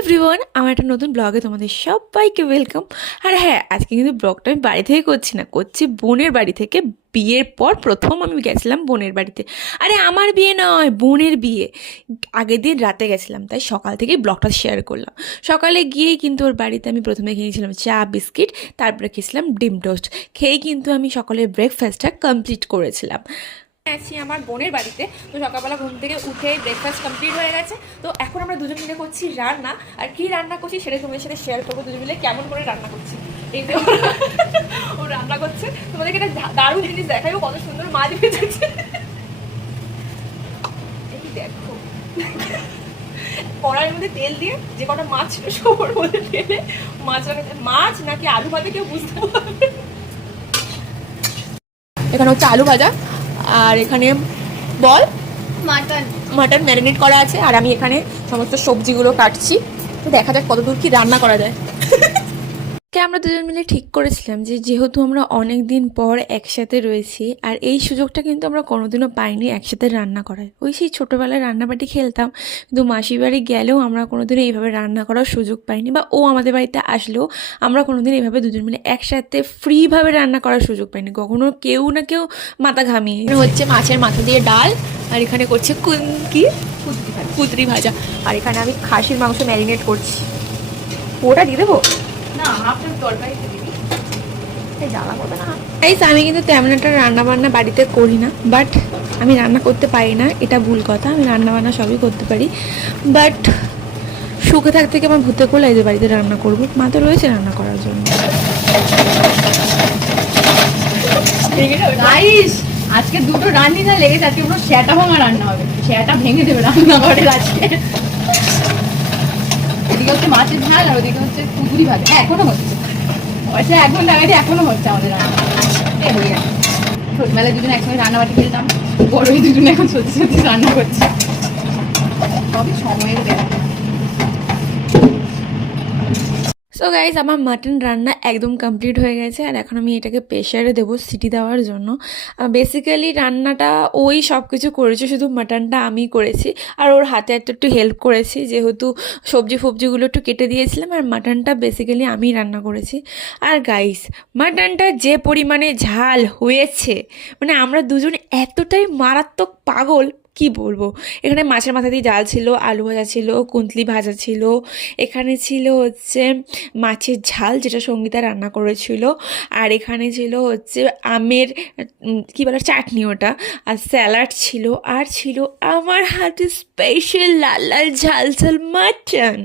Everyone, আমার একটা নতুন ব্লগে তোমাদের সবাইকে ওয়েলকাম। আর হ্যাঁ, আজকে কিন্তু ব্লগটা আমি বাড়ি থেকে করছি না, করছি বোনের বাড়ি থেকে। বিয়ের পর প্রথম আমি গেছিলাম বোনের বাড়িতে। আরে আমার বিয়ে নয়, বোনের বিয়ে। আগের দিন রাতে গেছিলাম, তাই সকাল থেকেই ব্লগটা শেয়ার করলাম। সকালে গিয়েই কিন্তু ওর বাড়িতে আমি প্রথমে খেয়েছিলাম চা বিস্কিট, তারপরে খেয়েছিলাম ডিম টোস্ট। খেয়েই কিন্তু আমি সকালের ব্রেকফাস্টটা কমপ্লিট করেছিলাম। আছি আমার বোনের বাড়িতে। তো সকালবেলা ঘুম থেকে উঠে ব্রেকফাস্ট কমপ্লিট হয়ে গেছে। তো এখন আমরা দুজন মিলে করছি রান্না। আর কি রান্না করছি সেটা তোমাদের সাথে শেয়ার করবো, দুজন মিলে কেমন করে রান্না করছি। এই যে ও রান্না করছে, তোমাদেরকে একটা দারুণ জিনিস দেখাই, ও কত সুন্দর মাছ ভেজেছে। এই দেখো, কড়াইয়ের মধ্যে তেল দিয়ে যে কটা মাছ ছিল সবার মধ্যে ঢেলে মাছ রাখাচ্ছে। মাছ নাকি আলু ভাজা কেউ বুঝতে পারবে। এখানে হচ্ছে আলু ভাজা, আর এখানে বল মাটন মাটন ম্যারিনেট করা আছে। আর আমি এখানে সমস্ত সবজিগুলো কাটছি। তো দেখা যাক কতদূর কি রান্না করা যায়। আমরা দুজন মিলে ঠিক করেছিলাম যে যেহেতু আমরা অনেক দিন পর একসাথে রয়েছি, আর এই সুযোগটা কিন্তু আমরা কোনোদিনও পাইনি একসাথে রান্না করার। ওই সেই ছোটোবেলায় রান্নাবাটি খেলতাম, কিন্তু মাসির বাড়ি গেলেও আমরা কোনোদিনও এইভাবে রান্না করার সুযোগ পাইনি, বা ও আমাদের বাড়িতে আসলেও আমরা কোনোদিন এইভাবে দুজন মিলে একসাথে ফ্রিভাবে রান্না করার সুযোগ পাইনি। কখনো কেউ না কেউ মাথা ঘামিয়ে হচ্ছে মাছের মাথা দিয়ে ডাল, আর এখানে করছে কুদরি ভাজা, আর এখানে আমি খাসির মাংস ম্যারিনেট করছি। ওটা দিয়ে দেবো না, আপনার তরকারিতে দিবি, জ্বালা করবে না। আমি কিন্তু তেমন একটা রান্না বান্না বাড়িতে করি না, বাট আমি রান্না করতে পারি না এটা ভুল কথা। আমি রান্না বান্না সবই করতে পারি, বাট সুখে থাকতে কি আমার ভূতে কোলায় যে বাড়িতে রান্না করবো? মা তো রয়েছে রান্না করার জন্য। আজকে দুটো রান্নি না লেগেছে, আজকে পুরো সেটা ভাঙা রান্না হবে, সেটা ভেঙে দেবে রান্নাঘরের আজকে। এদিকে হচ্ছে মাছের ঝাল, আর ওদিকে হচ্ছে কুকুরি ভাজা। এখনো হচ্ছে, আচ্ছা 1 ঘন্টা আগে এখনো হচ্ছে আমাদের রান্না। ছোটবেলায় দুজন একসঙ্গে রান্নাবাটি খেলতাম, বড়ই দুজন এখন সত্যি সত্যি রান্না করছে। সবই সময়ের ব্যাপার। সো গাইজ, আমার মাটন রান্না একদম কমপ্লিট হয়ে গেছে, আর এখন আমি এটাকে প্রেশারে দেবো সিটি দেওয়ার জন্য। বেসিক্যালি রান্নাটা ওই সব কিছু করেছে, শুধু মাটনটা আমি করেছি, আর ওর হাতে একটু হেল্প করেছি, যেহেতু সবজিগুলো একটু কেটে দিয়েছিলাম, আর মাটনটা বেসিক্যালি আমি রান্না করেছি। আর গাইস, মাটনটা যে পরিমাণে ঝাল হয়েছে, মানে আমরা দুজন এতটাই মারাত্মক পাগল, কি বলবো। এখানে মাছের মাথা দিয়ে ডাল ছিল, আলু ভাজা ছিল, কুঁতলি ভাজা ছিল, এখানে ছিল হচ্ছে মাছের ঝাল যেটা সঙ্গীতা রান্না করেছিল, আর এখানে ছিল হচ্ছে আমের কী বলে চাটনি ওটা, আর স্যালাড ছিল, আর ছিল আমার হাতে স্পেশাল লাল লাল ঝাল ঝাল মাটন।